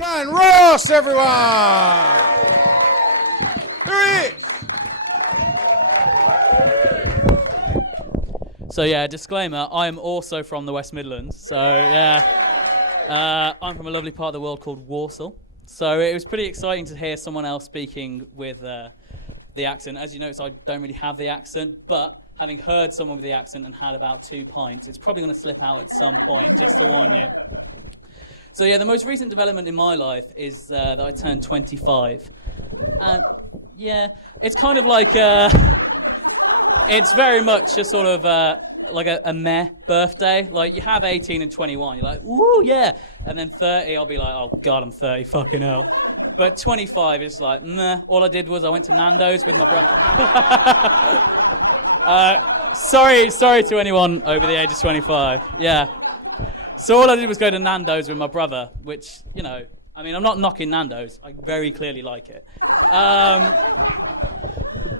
Dan Ross, everyone! Here he is! So yeah, disclaimer, I am also from the West Midlands. So yeah, I'm from a lovely part of the world called Warsaw. So it was pretty exciting to hear someone else speaking with the accent. As you notice, I don't really have the accent, but having heard someone with the accent and had about 2 pints, it's probably going to slip out at some point, just to warn you. So yeah, the most recent development in my life is that I turned 25. And yeah, it's kind of like, it's very much a sort of like a meh birthday. Like you have 18 and 21, you're like, ooh, yeah. And then 30, I'll be like, oh God, I'm 30, fucking hell. But 25 is like, meh. All I did was I went to Nando's with my brother. Sorry to anyone over the age of 25. Yeah. So all I did was go to Nando's with my brother, which, you know, I mean, I'm not knocking Nando's. I very clearly like it.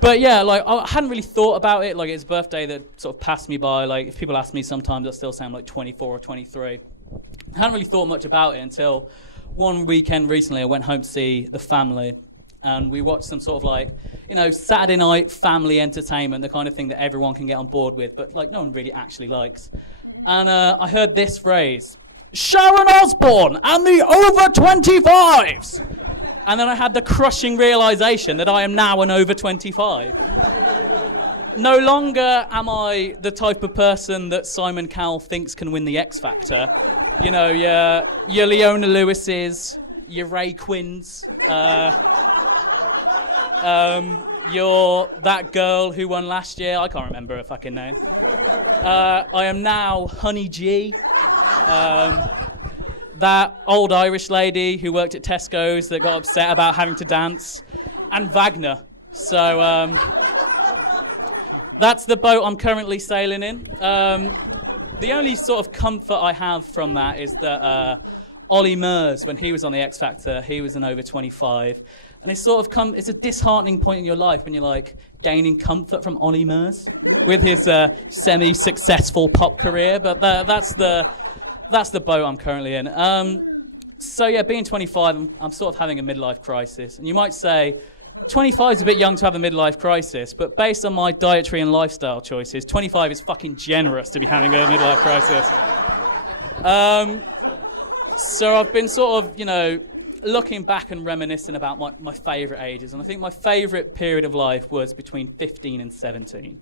But yeah, like, I hadn't really thought about it. Like, it's a birthday that sort of passed me by. Like, if people ask me sometimes, I still say I'm like 24 or 23. I hadn't really thought much about it until one weekend recently I went home to see the family. And we watched some sort of like, you know, Saturday night family entertainment, the kind of thing that everyone can get on board with, but like no one really actually likes. And I heard this phrase, Sharon Osbourne and the over 25s. And then I had the crushing realization that I am now an over 25. No longer am I the type of person that Simon Cowell thinks can win the X Factor. You know, your Leona Lewises, your Ray Quinns, you're that girl who won last year. I can't remember her fucking name. I am now Honey G. That old Irish lady who worked at Tesco's that got upset about having to dance. And Wagner. So that's the boat I'm currently sailing in. The only sort of comfort I have from that is that Ollie Murs, when he was on the X Factor, he was an over 25. And it's sort of it's a disheartening point in your life when you're like gaining comfort from Ollie Murs with his semi-successful pop career. But that's the boat I'm currently in. So yeah, being 25, I'm sort of having a midlife crisis. And you might say, 25 is a bit young to have a midlife crisis, but based on my dietary and lifestyle choices, 25 is fucking generous to be having a midlife crisis. So I've been sort of, you know, looking back and reminiscing about my favourite ages. And I think my favourite period of life was between 15 and 17.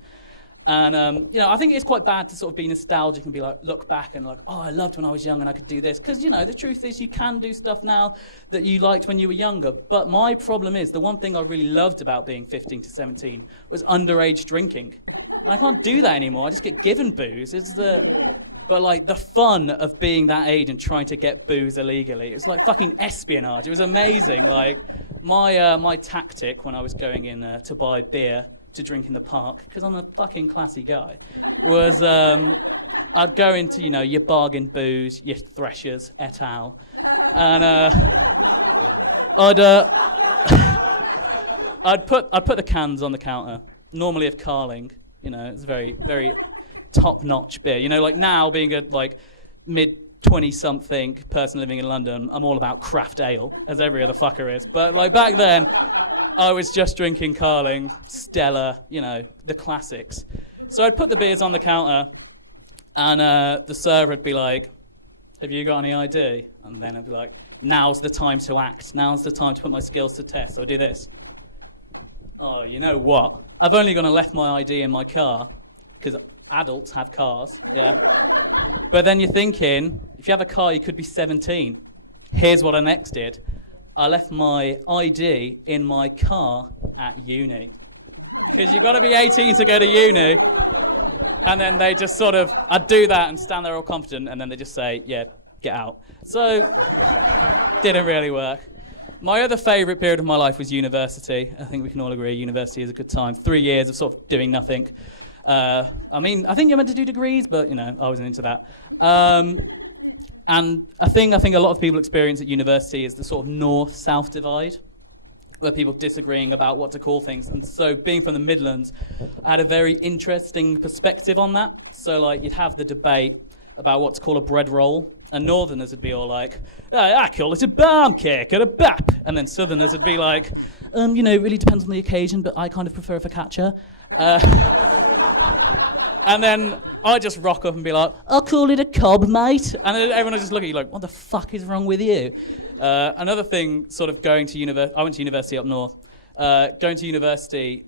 And, you know, I think it's quite bad to sort of be nostalgic and be like, look back and like, oh, I loved when I was young and I could do this. Because, you know, the truth is you can do stuff now that you liked when you were younger. But my problem is the one thing I really loved about being 15 to 17 was underage drinking. And I can't do that anymore. I just get given booze. But, like, the fun of being that age and trying to get booze illegally, it was like fucking espionage. It was amazing. Like, my tactic when I was going in to buy beer to drink in the park, because I'm a fucking classy guy, was I'd go into, you know, your bargain booze, your Threshers, et al. And I'd put the cans on the counter, normally of Carling. You know, it's very, very top-notch beer. You know, like now, being a like mid-20-something person living in London, I'm all about craft ale, as every other fucker is. But like back then, I was just drinking Carling, Stella, you know, the classics. So I'd put the beers on the counter, and the server would be like, have you got any ID? And then I'd be like, now's the time to act. Now's the time to put my skills to test. So I do this. Oh, you know what? I've only gone and left my ID in my car, because adults have cars, yeah. But then you're thinking, if you have a car, you could be 17. Here's what I next did. I left my ID in my car at uni. Because you've got to be 18 to go to uni. And then they just sort of, I'd do that and stand there all confident, and then they just say, yeah, get out. So, didn't really work. My other favourite period of my life was university. I think we can all agree university is a good time. 3 years of sort of doing nothing. I mean, I think you're meant to do degrees, but, you know, I wasn't into that. And a thing I think a lot of people experience at university is the sort of north-south divide, where people disagreeing about what to call things. And so being from the Midlands, I had a very interesting perspective on that. So, like, you'd have the debate about what to call a bread roll. And Northerners would be all like, I call it a barm cake or a bap. And then Southerners would be like, it really depends on the occasion, but I kind of prefer a focaccia. And then I just rock up and be like, I'll call it a cob, mate. And then everyone would just look at you like, what the fuck is wrong with you? Another thing, sort of going to university, I went to university up north. Going to university,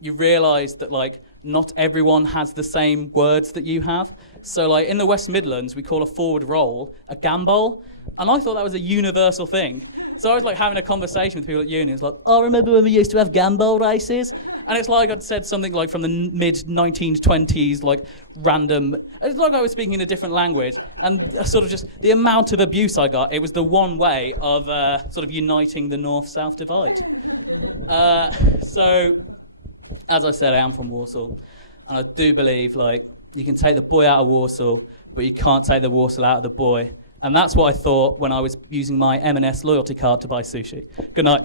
you realise that, like, not everyone has the same words that you have. So, like, in the West Midlands, we call a forward roll a gambol. And I thought that was a universal thing. So I was, like, having a conversation with people at uni. It's like, I remember when we used to have gambol races. And it's like I'd said something, like, from the mid-1920s, like, random. It's like I was speaking in a different language. And sort of just the amount of abuse I got, it was the one way of sort of uniting the North-South divide. So, as I said, I am from Warsaw, and I do believe, like, you can take the boy out of Warsaw, but you can't take the Warsaw out of the boy. And that's what I thought when I was using my M&S loyalty card to buy sushi. Good night.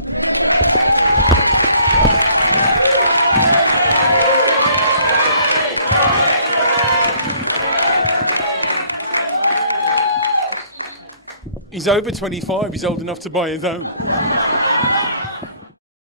He's over 25. He's old enough to buy his own.